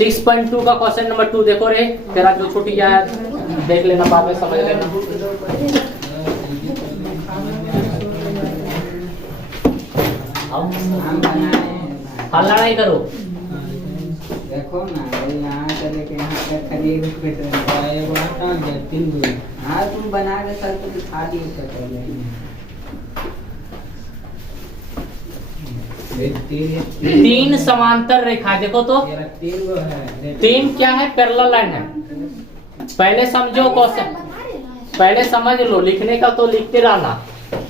6.2 का question number 2 देखो रे, तेरा जो छूट गया है देख लेना, बाद में समझ लेना। हल्ला नहीं करो, देखो ना यहाँ से लेके यहाँ तक खरीद हाँ तुम बना के सर को दिखा दिए तीन समांतर रेखा देखो तो, तीन क्या है, पैरेलल लाइन है। पहले समझो क्वेश्चन, पहले समझ लो, लिखने का तो लिखते रहना।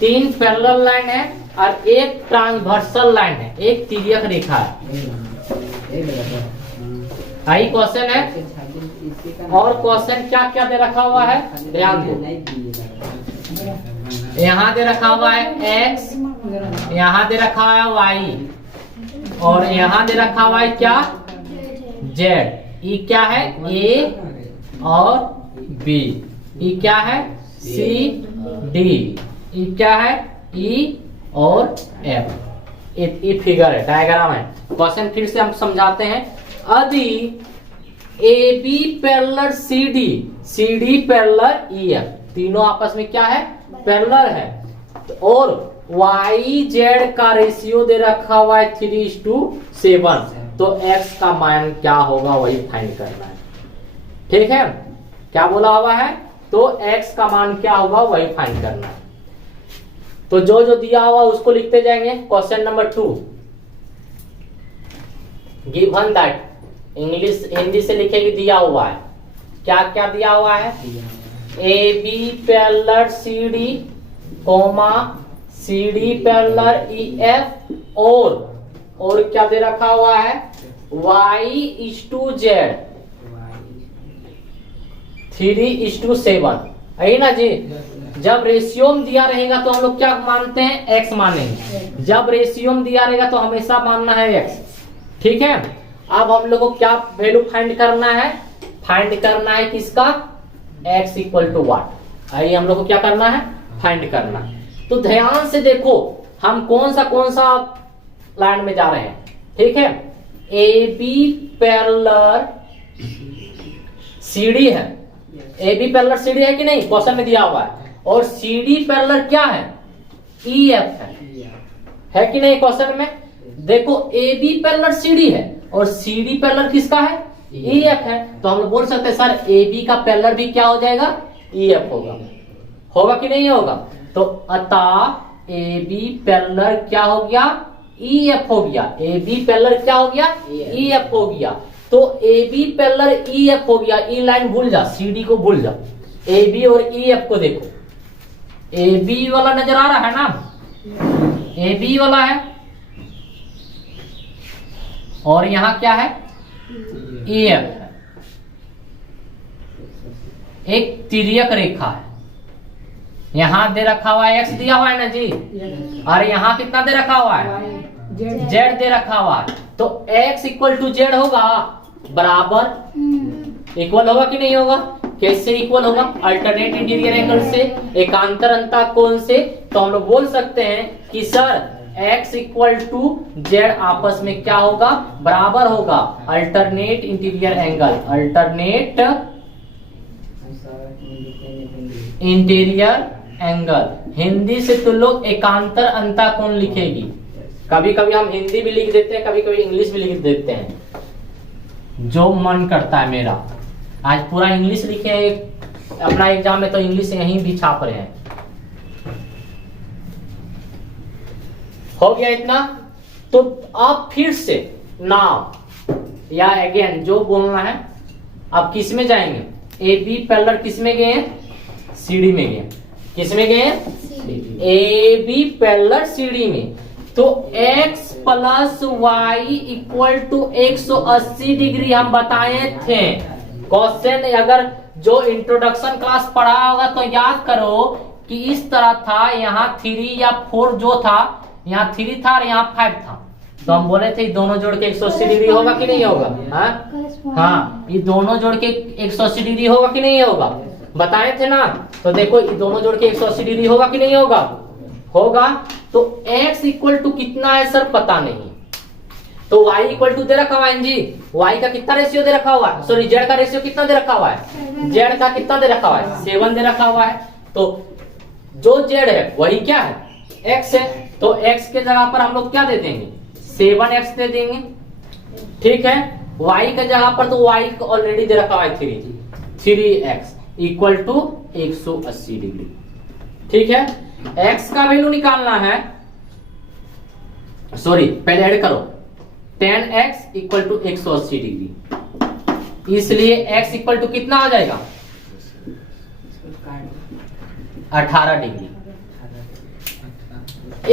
तीन पैरेलल लाइन है और एक ट्रांसवर्सल लाइन है, एक तिर्यक रेखा है। यही क्वेश्चन है। और क्वेश्चन क्या क्या दे रखा हुआ है, ध्यान दो। यहाँ दे रखा हुआ है x, यहाँ दे रखा हुआ है y, और यहाँ दे रखा हुआ है क्या, z। ये क्या है, a और b। ये क्या है, c d। ये क्या है, e और f। ये फिगर है, डायग्राम है। क्वेश्चन फिर से हम समझाते हैं। यदि AB parallel CD, CD parallel EF, तीनों आपस में क्या है, पैरेलल है, और YZ का रेशियो दे रखा हुआ है 3:7, तो X का मान क्या होगा वही फाइंड करना है। ठीक है, क्या बोला हुआ है, तो X का मान क्या होगा वही फाइंड करना है। तो जो जो दिया हुआ उसको लिखते जाएंगे। Question number 2, given that, English Hindi से लिखेगी, दिया हुआ है। क्या क्या दिया हुआ है, AB parallel CD, CD parallel EF, और क्या दे रखा हुआ है, Y/Z 3:7। है ना जी। जब रेशियो में दिया रहेगा तो हम लोग क्या मानते हैं, x मानेंगे। जब रेशियो में दिया रहेगा तो हमेशा मानना है x। ठीक है, अब हम लोग को क्या वैल्यू फाइंड करना है, फाइंड करना है किसका, x इक्वल टू वाट। आइए हम लोग को क्या करना है, फाइंड करना है। तो ध्यान से देखो हम कौन सा लाइन में जा रहे हैं। ठीक है, AB पैरेलल CD है, AB पैरेलल CD है कि नहीं, क्वेश्चन में दिया हुआ है। और CD पैरेलल क्या है, EF है कि नहीं क्वेश्चन में। देखो AB पैरेलल CD है और CD पैरेलल किसका है, EF है। तो हम लोग बोल सकते हैं सर AB का पैरेलल भी क्या हो जाएगा, EF होगा। होगा कि नहीं होगा। तो अतः AB पैरेलल क्या हो गया, EF हो गया। AB पैरेलल क्या हो गया, EF हो गया। तो AB पैरेलल EF हो गया। ई लाइन भूल जा, CD को भूल जा, AB और EF को देखो। AB वाला नजर आ रहा है ना, AB वाला है, और यहां क्या है, EF है। एक तिर्यक रेखा है, यहां दे रखा हुआ है x दिया हुआ है ना जी, और यहां कितना दे रखा हुआ है, z दे रखा हुआ है। तो x इक्वल टू z होगा, बराबर इक्वल होगा कि नहीं होगा। कैसे इक्वल होगा, अल्टरनेट इंटीरियर एंगल से, एकांतर अंतः कोण से। तो हम लोग बोल सकते हैं कि sir x equal to z आपस में क्या होगा, बराबर होगा alternate interior angle, alternate interior angle. Hindi से तो लोग एकांतर अंतः कोण लिखेगी। कभी कभी हम हिंदी भी लिख देते हैं, कभी कभी इंग्लिश भी लिख देते हैं, जो मन करता है मेरा। आज पूरा इंग्लिश लिखे, अपना एग्जाम में तो इंग्लिश यहीं भी छाप रहे हैं। हो गया इतना। तो अब फिर से नाउ या अगेन जो बोलना है, अब किस में जाएंगे, AB पैरेलल किस में गए हैं, CD में गए। किस में गए, AB पैरेलल CD में। तो x plus y equal to 180 degree हम बताए थे। क्वेश्चन अगर जो इंट्रोडक्शन क्लास पढ़ा होगा तो याद करो कि इस तरह था, यहाँ 3 या 4 जो था, यहाँ 3 था और यहाँ 5 था। तो हम बोले थे दोनों जोड़ के 180 डिग्री होगा कि नहीं होगा। हाँ, ये दोनों जोड़ के 180 डिग्री होगा कि नहीं होगा, बताए थे ना। तो देखो ये दोनों जोड़ के 180 डिग्री होगा कि नहीं होगा, होगा। तो x इक्वल टू कितना है सर, पता नहीं। तो y इक्वल टू दे रखा हुआ है जी, y का कितना रेशियो दे रखा हुआ है, सॉरी z का रेशियो कितना दे रखा हुआ है, z का कितना दे रखा हुआ है 7 दे रखा हुआ है। तो जो z है वही क्या है x है, तो x के जगह पर हम लोग क्या दे देंगे 7x दे देंगे, ठीक है। y के जगह पर तो y ऑलरेडी दे रखा हुआ है 3x इक्वल टू 180 डिग्री, ठीक है। x का वैल्यू निकालना है, सॉरी पहले ऐड करो 10x इक्वल टू 180 डिग्री, इसलिए x इक्वल टू कितना आ जाएगा 18 डिग्री।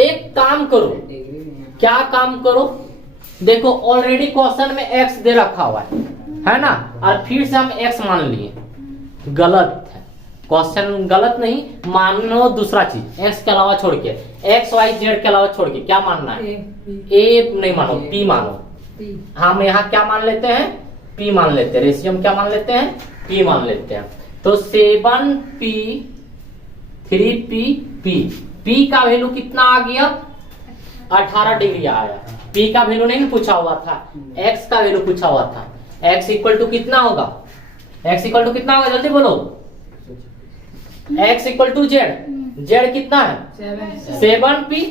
एक काम करो, क्या काम करो, देखो ऑलरेडी क्वेश्चन में x दे रखा हुआ है ना, और फिर से हम x मान लिए, गलत है क्वेश्चन, गलत नहीं, मानो दूसरा चीज x के अलावा छोड़ के, x y z के अलावा छोड़ के क्या मानना है, a नहीं मानो p मानो। हम यहाँ क्या मान लेते हैं p मान लेते हैं, रेशियो हम क्या मान लेते हैं p मान लेते हैं। तो 7p 3p p का वैल्यू कितना आ गया 18 डिग्री आया। p का वैल्यू नहीं पूछा हुआ था, x का वैल्यू पूछा हुआ था। x इक्वल टू कितना होगा, x इक्वल टू कितना होगा जल्दी बोलो, x इक्वल टू z कितना है 7p,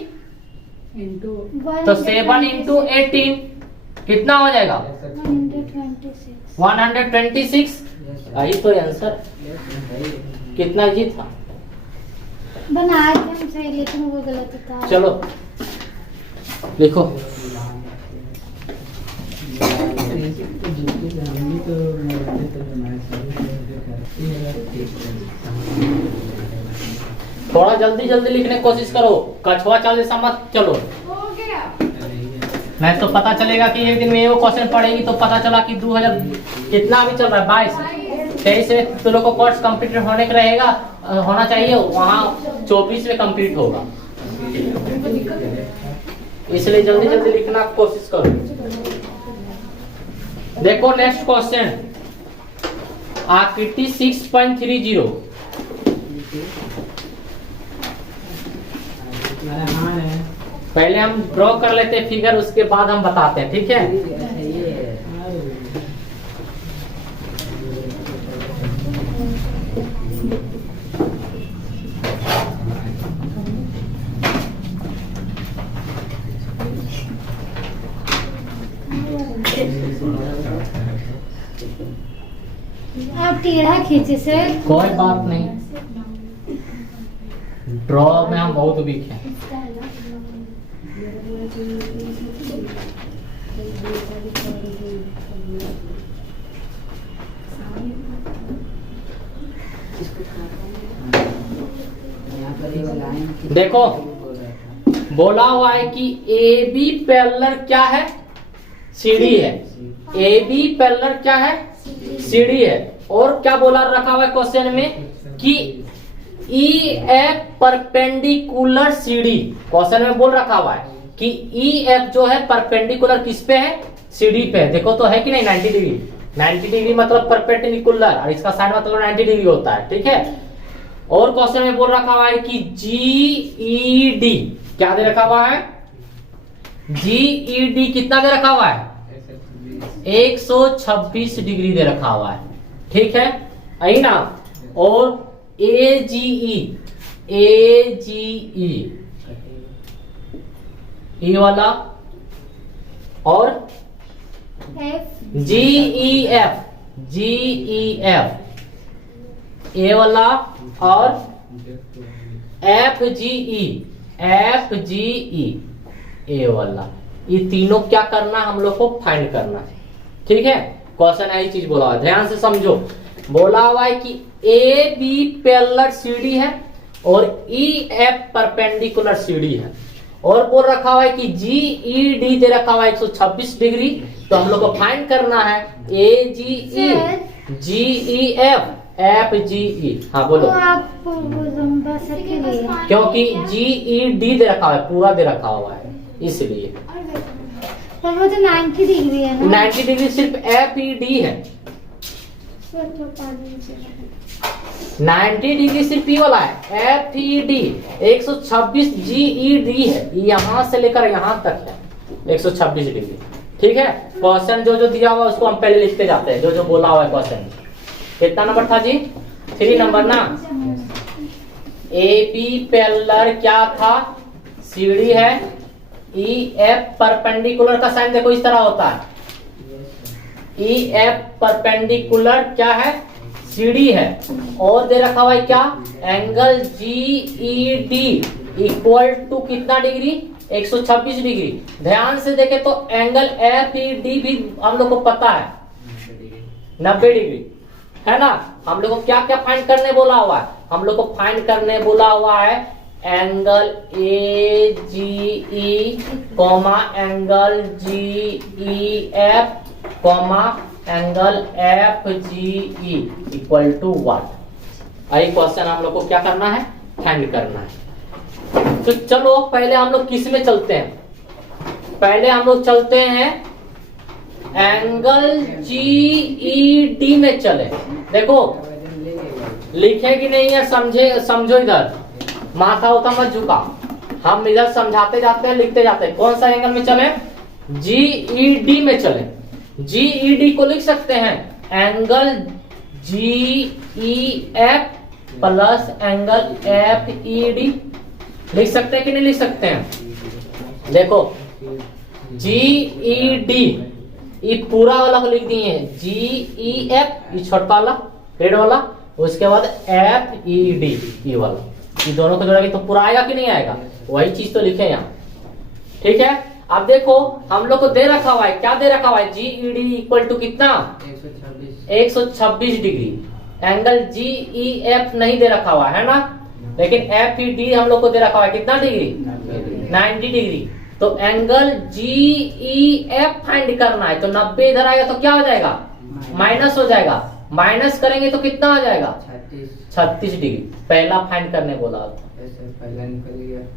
तो 7 इंटू 18 कितना हो जाएगा 126, यही तो आंसर, कितना जी था बनाया थे हम सही, लेकिन वो गलत था। चलो लिखो, थोड़ा जल्दी जल्दी लिखने की कोशिश करो, कछुआ चाल जैसा मत चलो, नहीं तो पता चलेगा कि एक दिन में वो क्वेश्चन पढ़ेगी तो पता चला कि 2000 कितना अभी चल रहा है 22-23 में तो लोग को कोर्स कंप्लीट होने का रहेगा, होना चाहिए, वहाँ 24 में कंप्लीट होगा, इसलिए जल्दी जल्दी लिखना कोशिश करो। देखो नेक्स्ट क्वेश्चन आकृति 6.30, पहले हम ड्रॉ कर लेते हैं फिगर, उसके बाद हम बताते हैं, ठीक है। आप टेढ़ा खींचे से कोई बात नहीं, ड्रॉ में हम बहुत वीक हैं। देखो बोला हुआ है कि ए बी पैरेलल क्या है सीढ़ी है, ए बी पैरेलल क्या है सीढ़ी है, और क्या बोला रखा हुआ है क्वेश्चन में कि ई एफ परपेंडिकुलर सीढ़ी, क्वेश्चन में बोल रखा हुआ है कि ई एफ जो है परपेंडिकुलर किस पे है सीढ़ी पे है, देखो तो है कि नहीं 90 डिग्री, 90 डिग्री मतलब परपेंडिकुलर, और इसका साइन मतलब 90 डिग्री होता है, ठीक है। और क्वेश्चन में बोल रखा हुआ है कि जीईडी क्या दे रखा हुआ है, जीईडी कितना दे रखा हुआ है 126 डिग्री दे रखा हुआ है, ठीक है आई ना। और एजीई ये वाला, और जीईएफ ये वाला, और एफजीई ये वाला, ये तीनों क्या करना हम लोग को फाइंड करना है, ठीक है। क्वेश्चन यही चीज बोला हुआ है, ध्यान से समझो। बोला हुआ है कि ए बी पैरेलल सीढ़ी है और ई एफ परपेंडिकुलर सीढ़ी है, और बोल रखा हुआ है कि जीईडी दे रखा हुआ है 126 डिग्री, तो हम लोग को फाइंड करना है एजीई जीईएफ एफजीई। हाँ बोलो। तो आप बस के लिए क्योंकि जीईडी दे रखा हुआ है, पूरा दे रखा हुआ है इसलिए। पर वो तो 90 डिग्री है ना, 90 डिग्री सिर्फ एफईडी है, 90 डिग्री सिर्फ ई वाला है, एफईडी 126 जीईडी है, यहाँ से लेकर यहाँ तक है 126 डिग्री, ठीक है, क्वेश्चन जो जो दिया हुआ उसको हम पहले लिखते जाते हैं, जो जो बोला हुआ है क्वेश्चन। कितना नंबर था जी? 3 नंबर ना। ए बी पैरेलल क्या था? सीडी है। ई एफ परपेंडिकुलर का साइन देखो इस तरह होता है। ई एफ परपेंडिकुलर क्या है? सीडी है। और दे रखा हुआ है क्या? Angle G E D equal to कितना डिग्री? 126 डिग्री। ध्यान से देखें तो एंगल एफ ई डी भी हम लोग को पता है 90 डिग्री, है ना। हम लोग को क्या क्या फाइंड करने बोला हुआ है? हम लोग को फाइंड करने बोला हुआ है angle A G E comma angle G E F comma angle F G E equal to what. यही क्वेश्चन हम लोग को क्या करना है? फाइंड करना है। तो चलो पहले हम लोग किस में चलते हैं? पहले हम लोग चलते हैं एंगल जी ई डी में चले। देखो लिखे कि नहीं है, समझो इधर, माथा होता मत झुका। हम इधर समझाते जाते हैं, लिखते जाते हैं। कौन सा एंगल में चले? जी ई डी में चले। जी ई डी को लिख सकते हैं angle G E F plus angle F E D. लिख सकते हैं कि नहीं लिख सकते हैं? देखो जी ई डी ये पूरा वाला को लिख दिए हैं, जी ई एफ ये छोटा वाला रेड वाला, उसके बाद एफ ई डी ये वाला, ये दोनों को जोड़ेंगे तो पूरा आएगा कि नहीं आएगा? वही चीज तो लिखे यहाँ, ठीक है। अब देखो हम लोग को दे रखा हुआ है, क्या दे रखा हुआ है? जी ई डी इक्वल टू कितना? 126 degree. Angle G E F नहीं दे रखा हुआ है ना, लेकिन एफ ई डी हम लोग को दे रखा हुआ है कितना डिग्री? 90 डिग्री। तो angle G E F find करना है, तो 90 इधर आएगा तो क्या हो जाएगा? माइनस हो जाएगा। माइनस करेंगे तो कितना हो जाएगा? 36 डिग्री। पहला फाइंड करने बोला,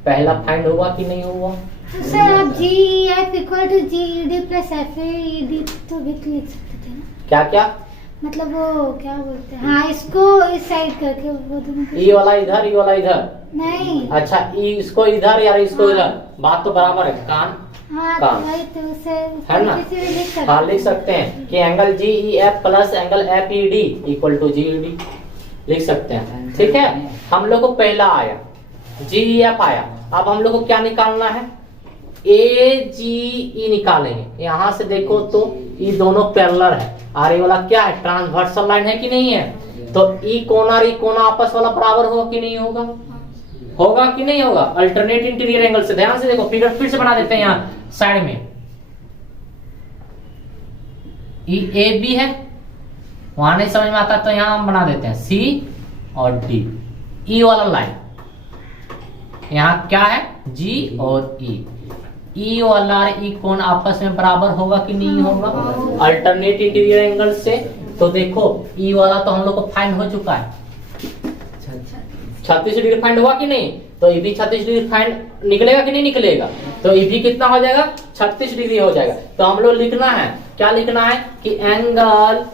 पहला फाइंड हुआ कि नहीं हुआ? तो सर आप G F equal to G E D plus F E D तो भी तो लिख सकते थे ना? क्या क्या मतलब वो क्या बोलते हैं, हाँ इसको इस साइड करके वो दोनों ई वाला इधर, ई वाला इधर। नहीं, अच्छा ई इसको इधर या इसको हाँ। इधर, बात तो बराबर है। कान हाँ काम। तो वही तो उसे है ना? किसी भी लिख सकते हाँ लिख सकते हैं कि angle G E F plus angle F E D equal to G E D लिख सकते हैं, ठीक है। हम लोग को पहला आया जी ई एफ आया। अब हम लोग को क्या निकालना है? ए जी ई निकालेंगे। यहां से देखो तो ये दोनों पैरेलल है, और ये वाला क्या है? ट्रांसवर्सल लाइन है कि नहीं है? तो ई कोना और ई कोना आपस वाला बराबर होगा कि नहीं होगा? होगा कि नहीं होगा? अल्टरनेट इंटीरियर एंगल से ध्यान से देखो, फिगर फिर से बना देते हैं यहाँ साइड में। ई ए बी है, वहां नहीं समझ में आता तो यहाँ हम बना देते हैं सी और डी। ई वाला लाइन यहाँ क्या है? जी और ई। ई वाला और ई कोण आपस में बराबर होगा कि नहीं होगा? अल्टरनेट इंटीरियर एंगल से। तो देखो ई वाला तो हम लोग को फाइंड हो चुका है, 36 डिग्री फाइंड हुआ कि नहीं? तो ई भी 36 डिग्री फाइंड निकलेगा कि नहीं निकलेगा? तो ई भी कितना हो जाएगा? 36 डिग्री हो जाएगा। तो हम लोग लिखना है, क्या लिखना है कि angle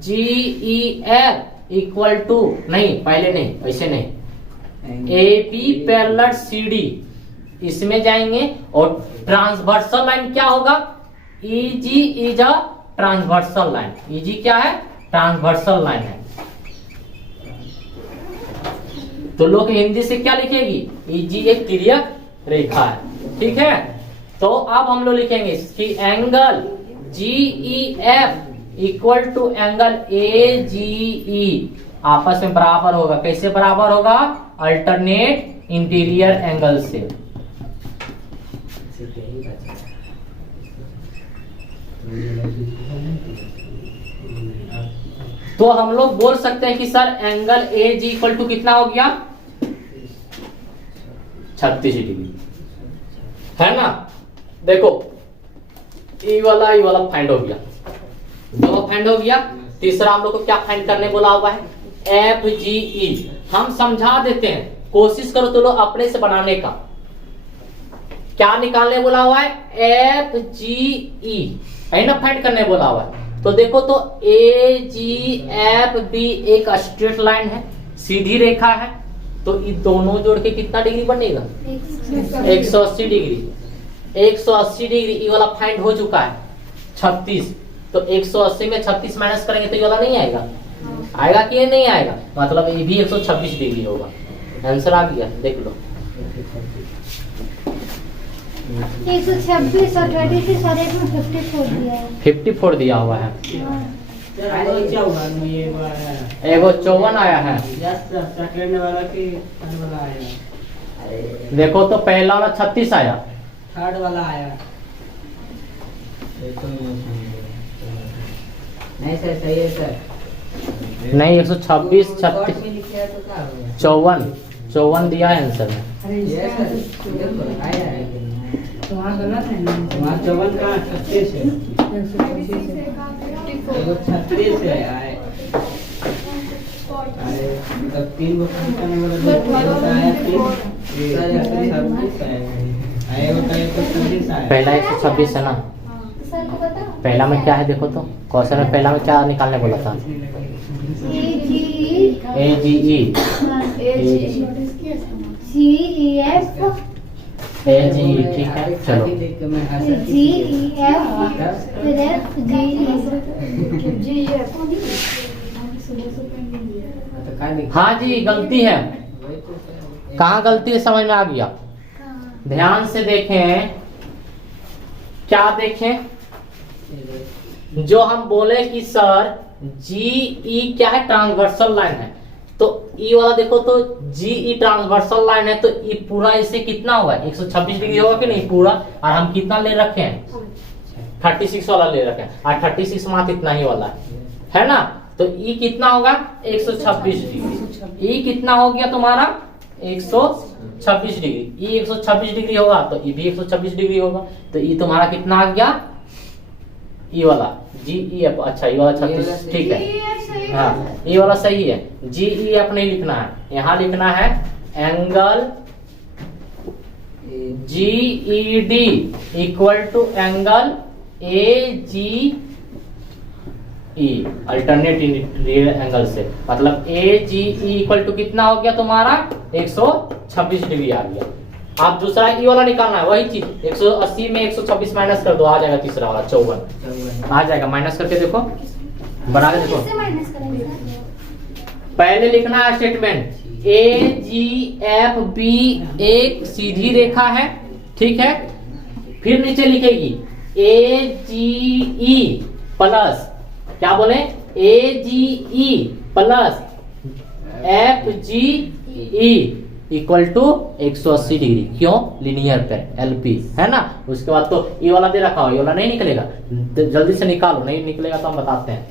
G E F equal to, नहीं पहले नहीं, ऐसे नहीं, A B parallel C D इसमें जाएंगे। और ट्रांसवर्सल लाइन क्या होगा? E G is a transversal line. E G क्या है? ट्रांसवर्सल लाइन है। तो लोग हिंदी से क्या लिखेगी? ई जी एक तिर्यक रेखा है, ठीक है। तो अब हम लोग लिखेंगे कि angle G E F equal to angle A G E आपस में बराबर होगा। कैसे बराबर होगा? अल्टरनेट इंटीरियर एंगल से। तो हम लोग बोल सकते हैं कि sir angle A G equal to कितना हो गया? 36 डिग्री, है ना। देखो ई वाला फाइंड हो गया, दोनों फाइंड हो गया। तीसरा हम लोग को क्या फाइंड करने बोला हुआ है? एफ जी ई। हम समझा देते हैं, कोशिश करो तो लोग अपने से बनाने का। क्या निकालने बोला हुआ है? एफ जी ई, है ना, फाइंड करने बोला हुआ है। तो देखो तो ए जी एफ बी एक स्ट्रेट लाइन है, सीधी रेखा है। तो ये दोनों जोड़ के कितना डिग्री बनेगा? 180 डिग्री। 180 डिग्री ये वाला फाइंड हो चुका है। 36, तो 180 में 36 माइनस करेंगे तो ये वाला नहीं आएगा, आएगा कि ये नहीं आएगा, मतलब ये भी 126 डिग्री होगा। आंसर आ गया, देख लो। 126 और 26 और एक में 54 दिया है। 54 दिया हुआ है, एगो 54 आया है। सेकंड वाला की थर्ड वाला आया, देखो तो पहला वाला 36 आया, थर्ड वाला आया। नहीं सर, सही है सर। नहीं 126 36 में लिखा है तो क्या हो गया? 54 दिया है आंसर में। ये सर देखो आया है, तो वहाँ गलत है ना, वहाँ 54 का 36 है, 36 है आए। मतलब 3 को करने वाला आया, 3 आया होता है तो 36 आया। पहला 126 है ना, सर को बता। पहला में क्या है देखो तो, क्वेश्चन में पहला में क्या निकालने बोला था, AGE AGE, ठीक है चलो। हाँ जी गलती है, कहाँ गलती है समझ में आ गया। ध्यान से देखें, क्या देखें, जो हम बोले कि सर GE क्या है, ट्रांसवर्सल लाइन है, तो ई वाला देखो तो GE ट्रांसवर्सल लाइन है, तो ये पूरा इसे कितना होगा, 126 डिग्री होगा कि नहीं पूरा, और हम कितना ले रखे हैं, 36 वाला ले रखे हैं, और 36 मात्र इतना ही वाला है ना, तो ई कितना होगा 126 डिग्री। ई कितना हो गया तुम्हारा 126 डिग्री, ई 126 डिग्री होगा तो ई भी 126 डिग्री होगा, तो ई तुम्हारा कितना आ गया, ई वाला GEF, अच्छा ई वाला 36, ठीक है, हाँ ये वाला सही है। GEF नहीं लिखना है, यहाँ लिखना है angle GED equal to angle AGE, alternate real angle से, मतलब AGE इक्वल टू कितना हो गया तुम्हारा 126 डिग्री आ गया। आप दूसरा ई वाला निकालना है, वही चीज 180 में 126 माइनस कर दो, आ जाएगा तीसरा वाला 54 आ जाएगा। माइनस करके देखो, बना के देखो, पहले लिखना है स्टेटमेंट AGFB एक सीधी रेखा है, ठीक है, फिर नीचे लिखेगी AGE प्लस, क्या बोले, AGE plus FGE equal to 180 degree, क्यों, लीनियर पे LP है ना। उसके बाद तो ये वाला दे रखा हो, ये वाला नहीं निकलेगा, जल्दी से निकालो, नहीं निकलेगा तो हम बताते हैं।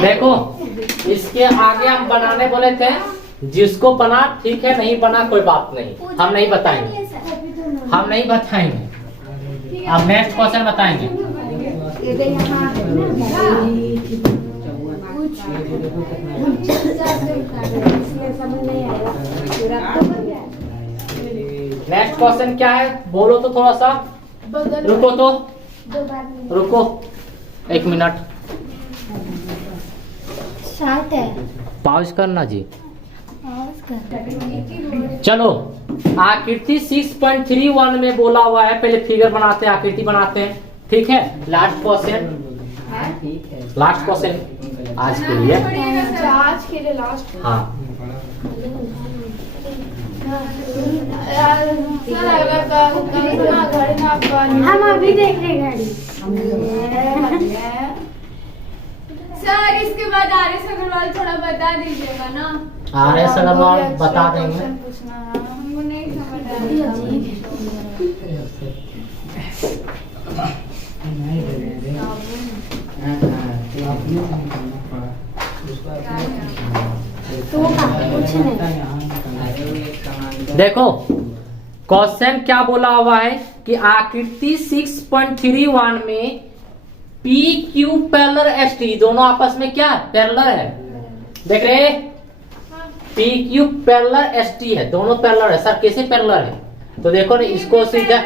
देखो इसके आगे हम बनाने बोले थे, जिसको बना ठीक है, नहीं बना कोई बात नहीं, हम नहीं बताएंगे, हम नहीं बताएंगे। अब नेक्स्ट क्वेश्चन बताएंगे। नेक्स्ट क्वेश्चन क्या है बोलो तो, थोड़ा सा रुको तो, रुको 1 मिनट, पॉज करना जी। चलो आकृति 6.31 में बोला हुआ है, पहले फिगर बनाते हैं, आकृति बनाते हैं, ठीक है। लास्ट क्वेश्चन, लास्ट क्वेश्चन आज के लिए, आज के लिए लास्ट। हाँ सर अगर हम अभी देख रहे घड़ी। सर इसके बाद RS अग्रवाल थोड़ा बता दीजिएगा ना। RS अग्रवाल बता देंगे। क्वेश्चन पूछना है, हमको नहीं समझ आ रहा। देखो क्वेश्चन क्या बोला हुआ है कि आकृति 6.31 में PQ पैरेलल ST दोनों आपस में क्या पैरेलल है, देख रहे PQ पैरेलल ST है, दोनों पैरेलल है। सर कैसे पैरेलल है, तो देखो ना, इसको सीधा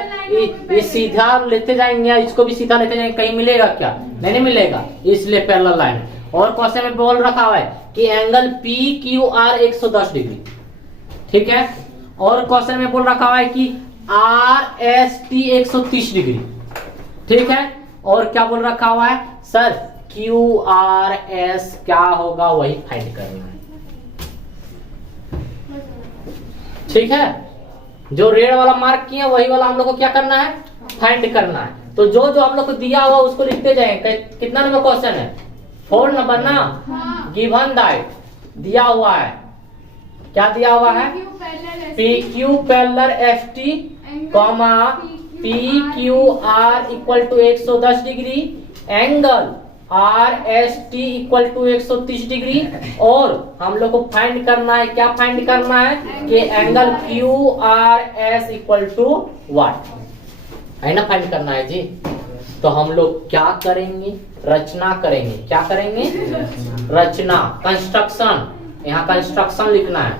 इस सीधा लेते जाएंगे या इसको भी सीधा लेते जाएंगे, कहीं मिलेगा क्या, नहीं मिलेगा, इसलिए पैरेलल लाइन। और क्वेश्चन में बोल रखा हुआ है कि angle P Q are 110 degree, ठीक है। और क्वेश्चन में बोल रखा हुआ है कि आर एस टी 130 डिग्री, ठीक है। और क्या बोल रखा हुआ है सर, क्यू आर एस क्या होगा वही फाइंड करना है, ठीक है। जो रेड वाला मार्क किया वही वाला हम लोग को क्या करना है, फाइंड करना है। तो जो जो हम लोग को दिया हुआ उसको लिखते जाएंगे। कितना नंबर क्वेश्चन है, 4 नंबर ना। गिवन दैट दिया हुआ है, क्या दिया हुआ है, P Q parallel S T comma P Q R equal to 110 degree, angle R S T equal to 130 degree. और हम लोग को फाइंड करना है, क्या फाइंड करना है कि angle Q R S equal to what है ना, फाइंड करना है जी। तो हम लोग क्या करेंगे, रचना करेंगे। क्या करेंगे, रचना, कंस्ट्रक्शन। यहाँ कंस्ट्रक्शन लिखना है,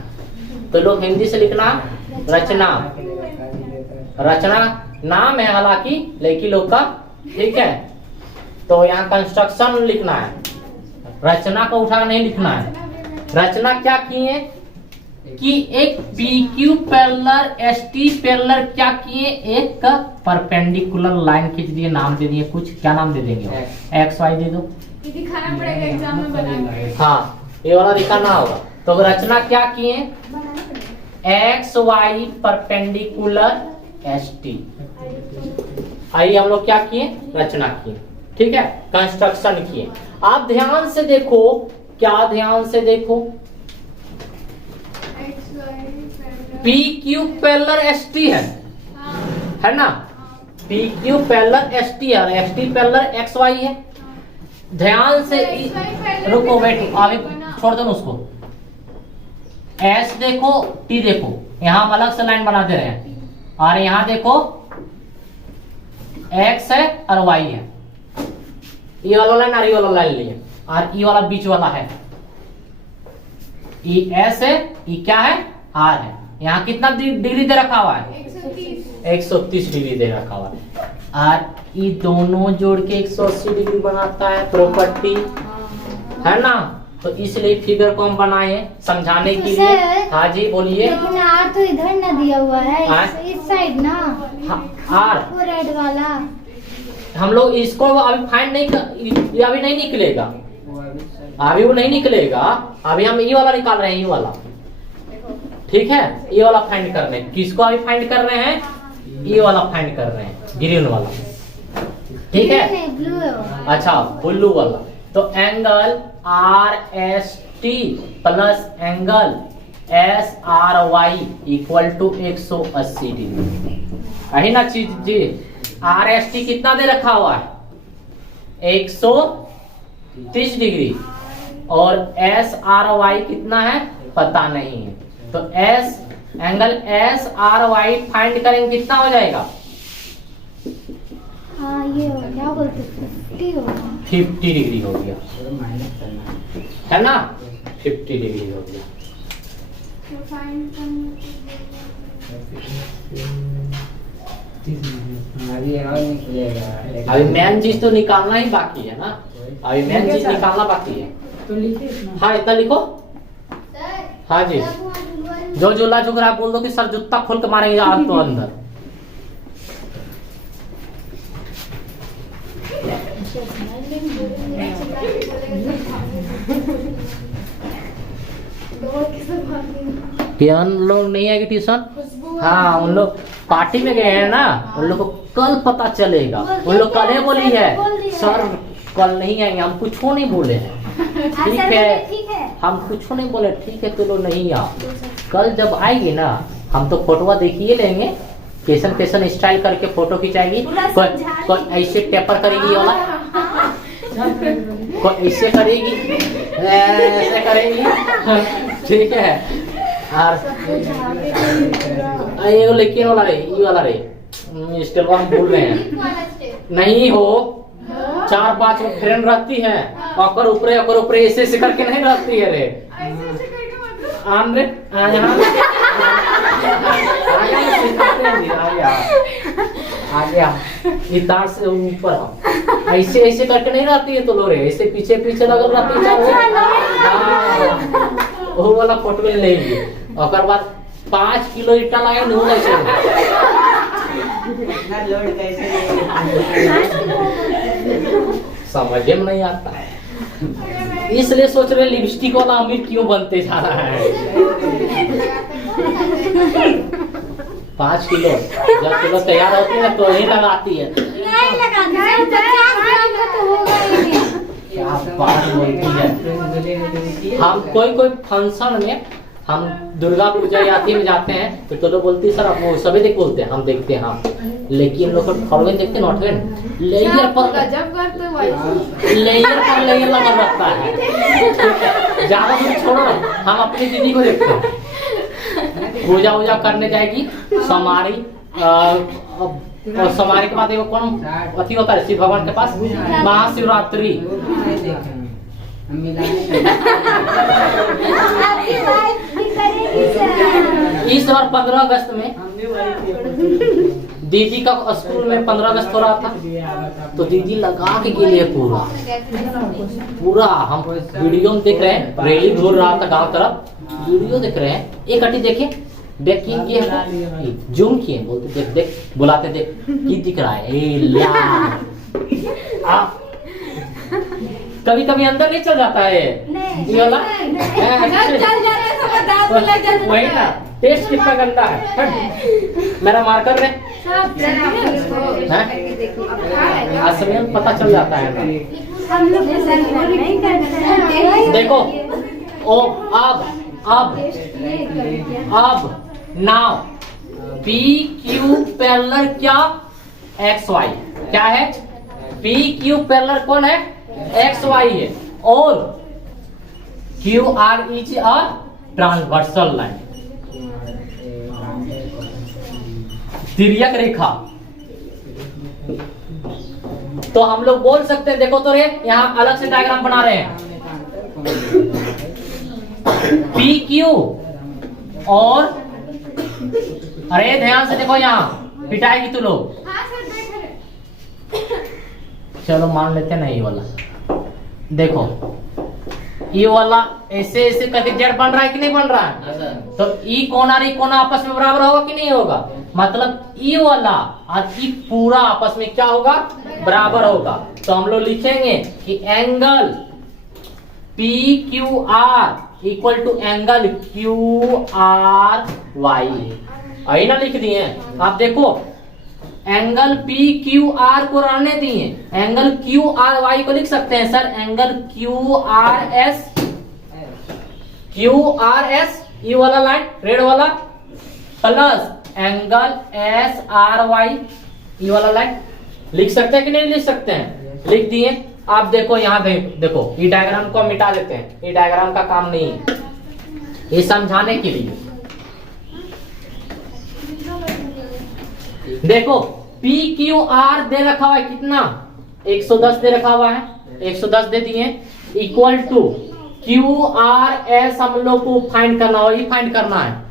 तो लोग हिंदी से लिखना रचना। रचना नाम है हालांकि लड़की लोग का, ठीक है। तो यहाँ कंस्ट्रक्शन लिखना है, रचना को उठा नहीं लिखना है। रचना क्या किए कि एक P Q parallel S T parallel क्या किए, एक का परपेंडिकुलर लाइन खींच दिए, नाम दे दिए कुछ, क्या नाम दे देंगे, एक्स वाई दे दो, ये दिखाना पड़ेगा एग्जाम में बना के। हाँ ये वाला दिखाना होगा। तो रचना क्या किए, X Y perpendicular S T. आइए हम लोग क्या किए, रचना किए, ठीक है, कंस्ट्रक्शन किए। आप ध्यान से देखो, क्या ध्यान से देखो, P Q parallel S T है ना, P Q parallel S T है, S T parallel X Y है। ध्यान से रुको, बैठो, अभी छोड़ दो उसको। एस देखो, टी देखो, यहाँ हम अलग से लाइन बना दे रहे हैं। और यहाँ देखो एक्स है और वाई है, ये वाला लाइन और ये वाला लाइन लिए, और ये वाला बीच वाला है, ये एस है, ये क्या है, आर है। यहाँ कितना डिग्री दे रखा हुआ है, 130 डिग्री दे रखा हुआ है। और ये दोनों जोड़ के 180 डिग्री बनाता है प्रॉपर्टी, है ना। तो इसलिए फिगर को हम बनाए समझाने के लिए। हाँ जी बोलिए। लेकिन आर तो इधर ना दिया हुआ है, इस साइड ना। हाँ, आर वो रेड वाला हम लोग इसको अभी फाइंड नहीं ये अभी नहीं निकलेगा, अभी वो नहीं निकलेगा। अभी हम ये वाला निकाल रहे हैं, ये वाला, ठीक है। ये वाला फाइंड कर रहे हैं, किसको अभी फाइंड कर रहे हैं, ये वाला फाइंड कर रहे हैं, ग्रीन वाला, ठीक है। ब्लू है वो। अच्छा ब्लू वाला। तो angle R S T plus angle S R Y equal to 180 degree, यही ना चीज जी। आर एस टी कितना दे रखा हुआ है, 130 डिग्री, और एस आर वाई कितना है पता नहीं है। तो S angle S R Y find करेंगे, कितना हो जाएगा, हाँ ये हो, क्या बोलते हैं, 50 होगा, 50 डिग्री हो गया, है ना, 50 डिग्री हो गया। अभी मेन चीज तो निकालना ही बाकी है ना, अभी मेन चीज निकालना बाकी है। तो लिखे इतना। हाँ इतना लिखो। हाँ जी, जो झूला झुक रहा है बोल दो कि सर जूता खोल के मारेंगे आप तो अंदर। पियान लोग नहीं आएगी ट्यूशन, हाँ उन लोग पार्टी में गए हैं ना, उन लोग को कल पता चलेगा। उन लोग कल बोली है सर कल नहीं आएंगे, हम कुछ नहीं बोले हैं, ठीक है हम कुछ नहीं बोले, ठीक है तो लोग नहीं आओ। कल जब आएगी ना हम तो फोटोवा देखिए लेंगे, कैसन कैसन स्टाइल करके फोटो खिंचाएगी, कोई ऐसे टेपर करेगी वाला, कोई ऐसे करेगी, ऐसे करेगी, ठीक है। और ये लेकिन वाला रे, ये वाला रे स्टेप हम बोल रहे हैं नहीं हो, 4-5 फ्रेंड रहती है, और ऊपरे ऐसे करके नहीं रहती है रे, आन रे यहाँ आगे आ, इस तार से ऊपर आओ, ऐसे ऐसे करके नहीं रहती है तो लो रे, ऐसे पीछे पीछे लगल रहती है। हाँ, वो वाला फोटो में लेंगे। और बाद 5 किलो ईटा लगा नहीं होगा ऐसे। इतना लोड कैसे समझ में नहीं आता है, इसलिए सोच रहे लिपस्टिक वाला अमीर क्यों बनते जा रहा है। 5 किलो जब किलो तैयार होती है तो ही लगाती है। नहीं लगाना, 50 ग्राम का तो होगा ही नहीं। क्या बात बोलती है। हम कोई फंक्शन में हम दुर्गा पूजा यात्री में जाते हैं तो लोग बोलती है सर आप वो सभी देख बोलते हैं, हम देखते हैं हाँ, लेकिन लोग फॉलोइंग देखते हैं नॉट लेयर पर गजब करते भाई, लेयर पर लेयर लगा रहता है। ज्यादा कुछ छोड़ो, हम अपनी दीदी को देखते हैं पूजा वूजा करने जाएगी समारी, और समारी के बाद देखो कौन अति होता है शिव भगवान के पास महाशिवरात्रि। आपकी वाइफ भी करेगी सर। इस बार 15 अगस्त में दीदी का स्कूल में 15 अगस्त हो रहा था तो दीदी लगा के गेली है पूरा। हम वीडियो में देख रहे हैं, रैली घूर रहा था गांव तरफ, वीडियो देख रहे हैं। एक हटी देखे देख किए जूम किए, बोलते देख देख बुलाते देख की दिख रहा है। ए ला कभी कभी अंदर नहीं चल जाता है ये वाला, चल जा रहे सब बता दो ले वही ना टेस्ट कितना गंदा है। मेरा मार्कर ने असली में पता चल जाता है ना। हम लोग नहीं करते। देखो ओ अब नाउ पी क्यू पैरेलल क्या एक्स वाई क्या है, पी क्यू पैरेलल कौन है एक्स वाई है, और Q R is a transversal line तिर्यक रेखा। तो हम लोग बोल सकते हैं, देखो तो रे यहाँ अलग से डायग्राम बना रहे हैं, पी क्यू और अरे ध्यान से देखो यहाँ पिटाएगी तू लोग। हाँ सर देख रहे। चलो मान लेते नहीं वाला, देखो ये वाला ऐसे ऐसे करके जेड बन रहा है कि नहीं बन रहा है, तो ई कोना और ई कोना आपस में बराबर होगा कि नहीं होगा, मतलब ई वाला और ई पूरा आपस में क्या होगा बराबर होगा। तो हम लोग लिखेंगे कि angle P Q R equal to angle Q R Y, यही ना लिख दिए। आप देखो एंगल पी क्यू आर को रहने दिए, एंगल क्यू आर वाई को लिख सकते हैं sir angle Q R S ये वाला लाइन रेड वाला plus angle S R Y ये वाला लाइन लिख सकते हैं कि नहीं लिख सकते हैं, लिख दिए। आप देखो यहाँ देखो ये डायग्राम को मिटा देते हैं, ये डायग्राम का काम नहीं है, ये समझाने के लिए। देखो पी क्यू आर दे रखा हुआ है कितना 110 दे रखा हुआ है, 110 दे दिए equal to Q R S हम लोग को फाइंड करना हो, ये फाइंड करना है।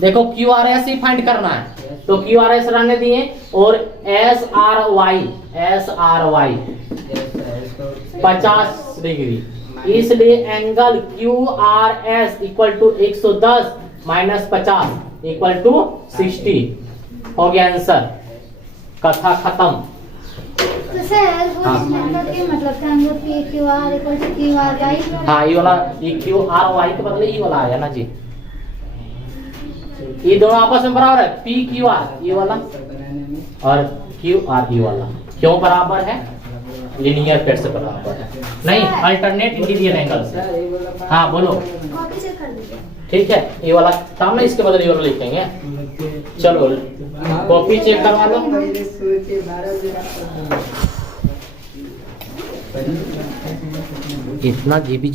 देखो क्यू आर एस ही फाइंड करना है, तो क्यू आर एस रहने दिए और एस आर वाई 50 डिग्री, इसलिए angle Q R S equal to 110 minus 50 equal to 60 हो गया आंसर, कथा खत्म। तो सर वो हाँ। इस नंबर के मतलब था हम लोग P Q R equal to Q R Y. हाँ ये वाला ये क्यू आर वाई के बदले ये वाला आया ना जी, ये दोनों आपस में बराबर है, पी क्यू आर ये वाला और क्यू आर ये वाला क्यों बराबर है, लीनियर पेयर से बराबर है, नहीं अल्टरनेट इंटीरियर एंगल से। हाँ बोलो कॉपी से कर दीजिए। ठीक है, ये वाला काम है, इसके बदले ये वाला लिखेंगे। चलो कॉपी चेक करवा लो। इतना जीबी